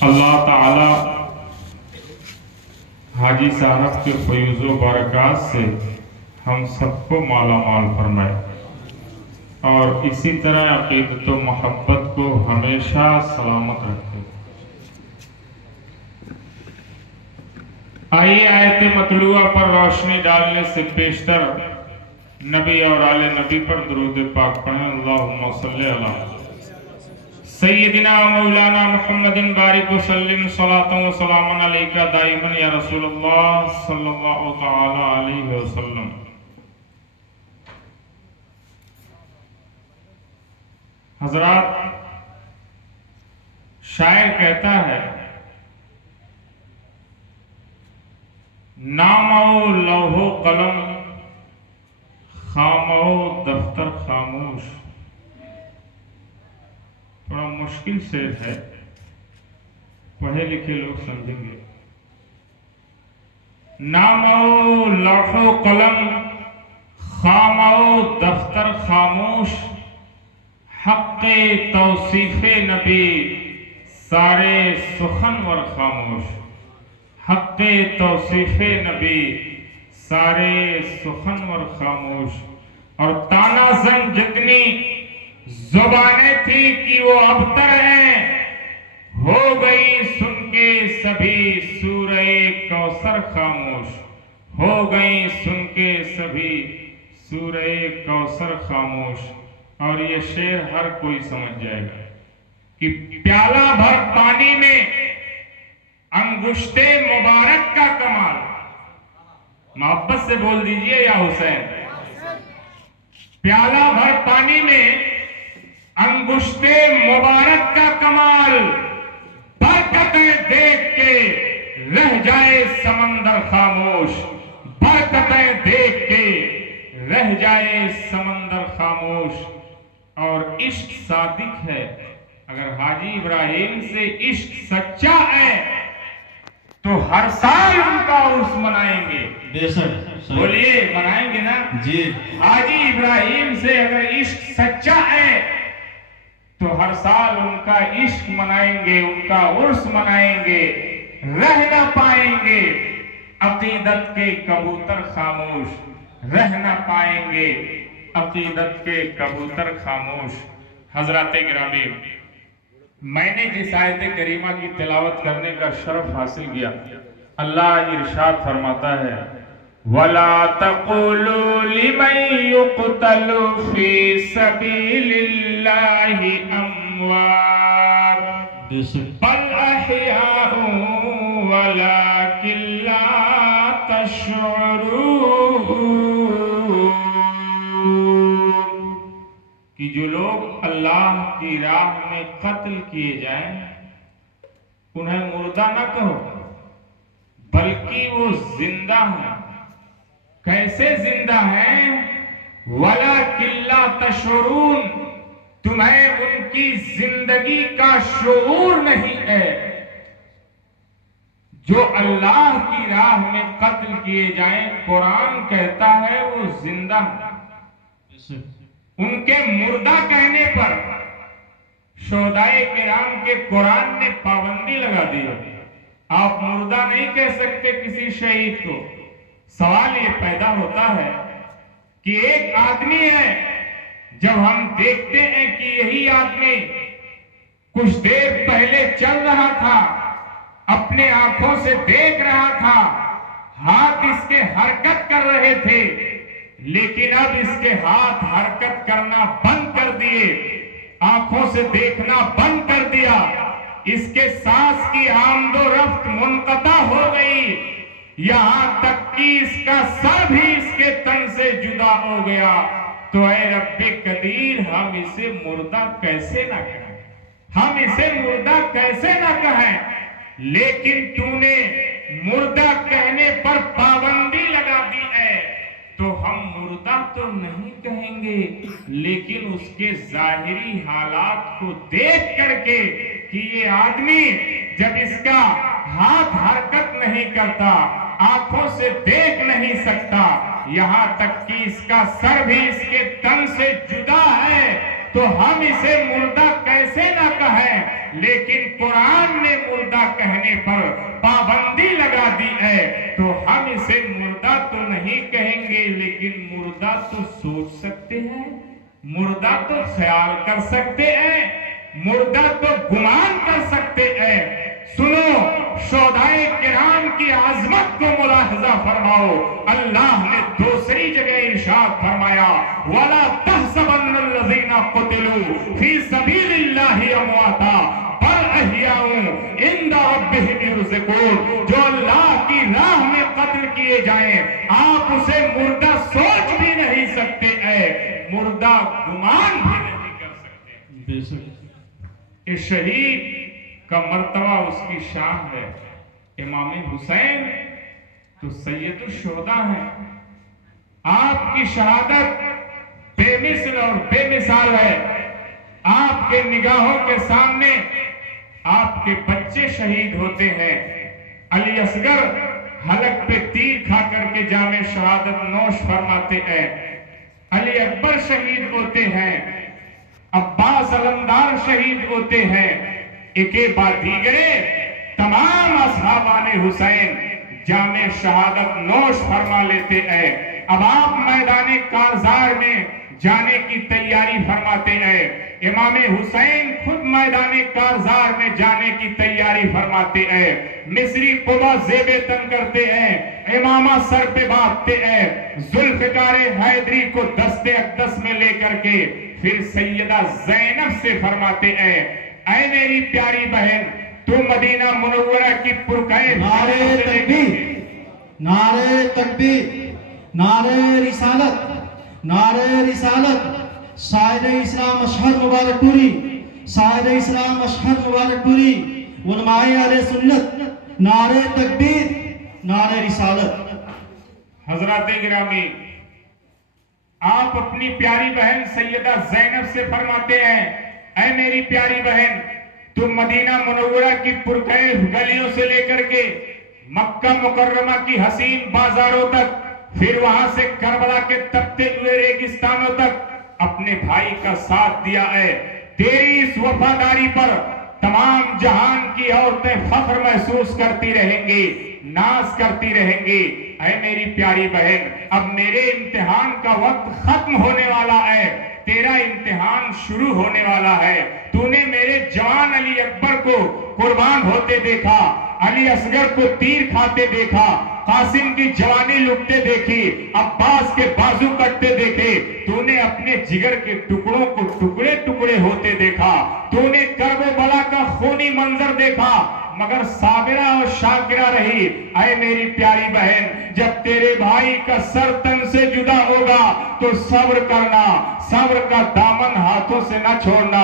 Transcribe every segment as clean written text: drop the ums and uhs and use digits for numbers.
اللہ تعالی حاجی صاحب کے فیض و برکات سے ہم سب کو مالا مال فرمائے اور اسی طرح عقیدت و محبت کو ہمیشہ سلامت رکھے۔ آئیے آیت مطلوعہ پر روشنی ڈالنے سے پیشتر نبی اور آل نبی پر درود پاک پڑھیں۔ اللہم صلی علی سیدنا مولانا محمد بارک وسلم صلاۃ و سلام علیکہ دائما یا رسول اللہ صلی اللہ تعالی علیہ وسلم۔ حضرات، شاعر کہتا ہے نامو لوح و قلم خامو دفتر خاموش۔ تھوڑا مشکل شعر ہے، پڑھے لکھے لوگ سمجھیں گے۔ نامو لوح و قلم خامو دفتر خاموش، حق توصیف نبی سارے سخن ور خاموش۔ حق توصیف نبی سارے سخن ور خاموش۔ اور تانا زن جتنی زبانیں تھی کہ وہ ابتر ہیں، ہو گئی سن کے سبھی سورہ کوثر خاموش۔ ہو گئی سن کے سبھی سورہ کوثر خاموش۔ اور یہ شعر ہر کوئی سمجھ جائے گا کہ پیالہ بھر پانی میں انگشت مبارک کا کمال۔ محبت سے بول دیجئے یا حسین۔ پیالہ بھر پانی میں انگشت مبارک کا کمال، برکتیں دیکھ کے رہ جائے سمندر خاموش۔ برکتیں دیکھ کے رہ جائے سمندر خاموش۔ اور عشق صادق ہے، اگر حاجی ابراہیم سے عشق سچا ہے تو ہر سال ان کا عرس منائیں گے۔ بے شک بولیے منائیں گے نا جی۔ حاجی ابراہیم سے اگر عشق سچا ہے تو ہر سال ان کا عشق منائیں گے، ان کا عرس منائیں گے۔ رہ نہ پائیں گے عقیدت کے کبوتر خاموش، رہ نہ پائیں گے عقیدت کے کبوتر خاموش۔ حضرات گرامی، میں نے جس آیت کریمہ کی تلاوت کرنے کا شرف حاصل کیا، اللہ ارشاد فرماتا ہے وَلَا تَقُولُوا لِمَن يُقْتَلُ فِي سَبِيلِ اللَّهِ أَمْوَاتٌ بے شک بَلْ أَحْيَاءٌ وَلَكِن لَّا تَشْعُرُونَ۔ کہ جو لوگ اللہ کی راہ میں قتل کیے جائیں انہیں مردہ نہ کہو بلکہ وہ زندہ ہیں۔ کیسے زندہ ہیں؟ وَلَكِن لَّا تَشْعُرُونَ، تمہیں ان کی زندگی کا شعور نہیں ہے۔ جو اللہ کی راہ میں قتل کیے جائیں قرآن کہتا ہے وہ زندہ ہیں۔ بے شک ان کے مردہ کہنے پر شہدائے کرام کے قرآن نے پابندی لگا دی۔ آپ مردہ نہیں کہہ سکتے کسی شہید کو۔ سوال یہ پیدا ہوتا ہے کہ ایک آدمی ہے، جب ہم دیکھتے ہیں کہ یہی آدمی کچھ دیر پہلے چل رہا تھا، اپنے آنکھوں سے دیکھ رہا تھا، ہاتھ اس کے حرکت کر رہے تھے، لیکن اب اس کے ہاتھ حرکت کرنا بند کر دیے، آنکھوں سے دیکھنا بند کر دیا، اس کے سانس کی آمد و رفت منقطع ہو گئی، یہاں تک کہ اس کا سر بھی اس کے تن سے جدا ہو گیا، تو اے رب قدیر ہم اسے مردہ کیسے نہ کہیں، ہم اسے مردہ کیسے نہ کہیں۔ لیکن تو نے مردہ کہنے پر پابندی لگا دی ہے تو ہم مردہ تو نہیں کہیں گے، لیکن اس کے ظاہری حالات کو دیکھ کر کے کہ یہ آدمی جب اس کا ہاتھ حرکت نہیں کرتا، آنکھوں سے دیکھ نہیں سکتا، یہاں تک کہ اس کا سر بھی اس کے تن سے جدا ہے، تو ہم اسے مردہ کیسے نہ کہیں، لیکن قرآن نے مردہ کہنے پر پابندی لگا دی ہے، تو ہم اسے مردہ تو نہیں کہیں گے، لیکن مردہ تو سوچ سکتے ہیں، مردہ تو خیال کر سکتے ہیں، مردہ تو گمان کر سکتے ہیں۔ سنو، شہدائے کرام کی عظمت کو ملاحظہ فرماؤ۔ اللہ نے دوسری جگہ ارشاد فرمایا وَلَا تَحْسَبَنَّ الَّذِينَ قُتِلُوا فِي سَبِيلِ اللَّهِ أَمْوَاتًا بَلْ أَحْيَاءٌ عِندَ رَبِّهِمْ يُرْزَقُونَ۔ جو اللہ کی راہ میں قتل کیے جائیں، آپ اسے مردہ سوچ بھی نہیں سکتے ہیں، مردہ گمان بھی نہیں کر سکتے۔ بے شک اس شہید کا مرتبہ اس کی شان ہے۔ امام حسین تو سید الشہداء ہیں، آپ کی شہادت بے مثل اور بے مثال ہے۔ آپ کے نگاہوں کے سامنے آپ کے بچے شہید ہوتے ہیں۔ علی اصغر حلق پہ تیر کھا کر کے جام شہادت نوش فرماتے ہیں، علی اکبر شہید ہوتے ہیں، عباس علمدار شہید ہوتے ہیں، ایک بعد دیگرے تمام اصحابان حسین جام شہادت نوش فرما لیتے ہیں۔ اب آپ میدان کارزار میں جانے کی تیاری فرماتے ہیں، امام حسین خود میدان کارزار میں جانے کی تیاری فرماتے ہیں، مصری قبا زیب تن کرتے ہیں، امامہ سر پہ باندھتے ہیں، ذوالفقار حیدری کو دست اقدس میں لے کر کے پھر سیدہ زینب سے فرماتے ہیں اے میری پیاری بہن، تو مدینہ منورہ کی پرکائے نعرہ تکبیر، نعرہ تکبیر، نعرہ رسالت، نعرہ رسالت، شاعر اسلام اشہر مبارک پوری، شاعر اسلام اشہر مبارک پوری، علماء اہل سنت، نعرہ تکبیر، نعرہ رسالت۔ حضرات گرامی، آپ اپنی پیاری بہن سیدہ زینب سے فرماتے ہیں اے میری پیاری بہن، تم مدینہ منورہ کی پرکیف گلیوں سے لے کر کے مکہ مکرمہ کی حسین بازاروں تک، پھر وہاں سے کربلا کے تپتے ہوئے ریگستانوں تک اپنے بھائی کا ساتھ دیا ہے۔ تیری اس وفاداری پر تمام جہان کی عورتیں فخر محسوس کرتی رہیں گی، ناز کرتی رہیں گی۔ اے میری پیاری بہن، اب میرے امتحان کا وقت ختم ہونے والا ہے، تیرا امتحان شروع ہونے والا ہے۔ تو نے میرے جوان علی اکبر کو قربان ہوتے دیکھا، علی اصغر کو تیر کھاتے دیکھا، قاسم کی جوانی لٹتے دیکھی، عباس کے بازو کٹتے دیکھے، تو نے اپنے جگر کے ٹکڑوں کو ٹکڑے ٹکڑے ہوتے دیکھا، تو نے کرب و بلا کا خونی منظر دیکھا، مگر صابرہ اور شاکرہ رہی۔ اے میری پیاری بہن، جب تیرے بھائی کا سر تن سے جدا ہوگا تو صبر کرنا، صبر کا دامن ہاتھوں سے نہ چھوڑنا،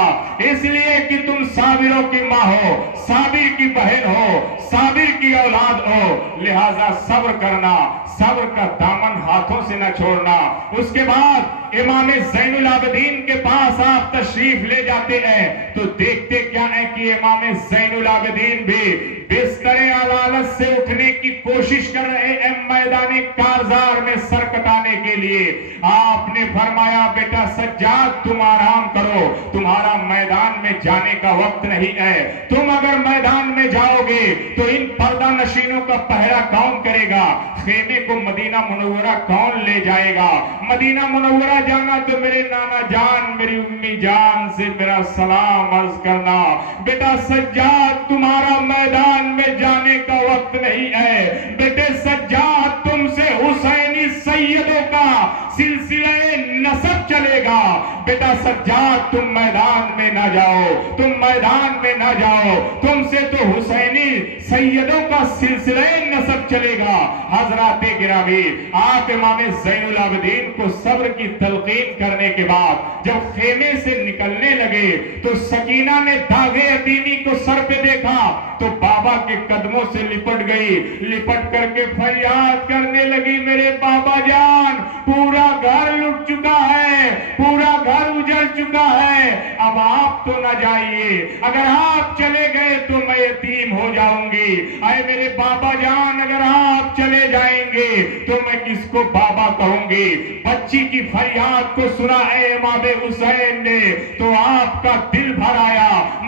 اس لیے کہ تم صابروں کی ماں ہو، صابر کی بہن ہو، صابر کی اولاد ہو، لہذا صبر کرنا، صبر کا دامن ہاتھوں سے نہ چھوڑنا۔ اس کے بعد امام زین العابدین کے پاس آپ تشریف لے جاتے ہیں تو دیکھتے کیا ہے کہ امام زین العابدین بھی بستر عدالت سے اٹھنے کی کوشش کر رہے ہیں میدان کارزار میں سر کٹانے کے لیے۔ آپ نے فرمایا بیٹا سجاد تم آرام کرو، تمہارا میدان میں جانے کا وقت نہیں ہے، تم اگر میدان میں جاؤ گے تو ان پردہ نشینوں کا پہرا کون کرے گا، خیمے کو مدینہ منورہ کون لے جائے گا؟ مدینہ منورہ جانا تو میرے نانا جان میری امی جان سے میرا سلام عرض کرنا۔ بیٹا سجاد تمہارا میدان میں جانے کا وقت نہیں ہے، بیٹے سجاد تم سے حسینی سیدوں کا سلسلہ نسب چلے گا، بیٹا سجاد تم میدان میں نہ جاؤ، تم میدان میں نہ جاؤ، تم سے تو حسینی سیدوں کا سلسلہ نسب چلے گا۔ حضرات گرامی، آپ امام زین العابدین کو صبر کی تلقین کرنے کے بعد جب خیمے سے نکلنے لگے تو سکینہ نے داغ یتیمی کو سر پہ دیکھا تو بابا کے قدموں سے لپٹ گئی، لپٹ کر کے فریاد کرنے لگی میرے بابا جان پورا گھر لٹ چکا ہے، پورا گھر اجڑ چکا ہے، اب آپ تو نہ جائیے، اگر آپ چلے گئے تو میں یتیم ہو جاؤں گی، اے میرے بابا جان اگر آپ چلے جائیں گے تو میں کس کو بابا کہوں گی؟ بچی کی فریاد کو سنا اے امام حسین نے تو آپ کا دل بھر آیا،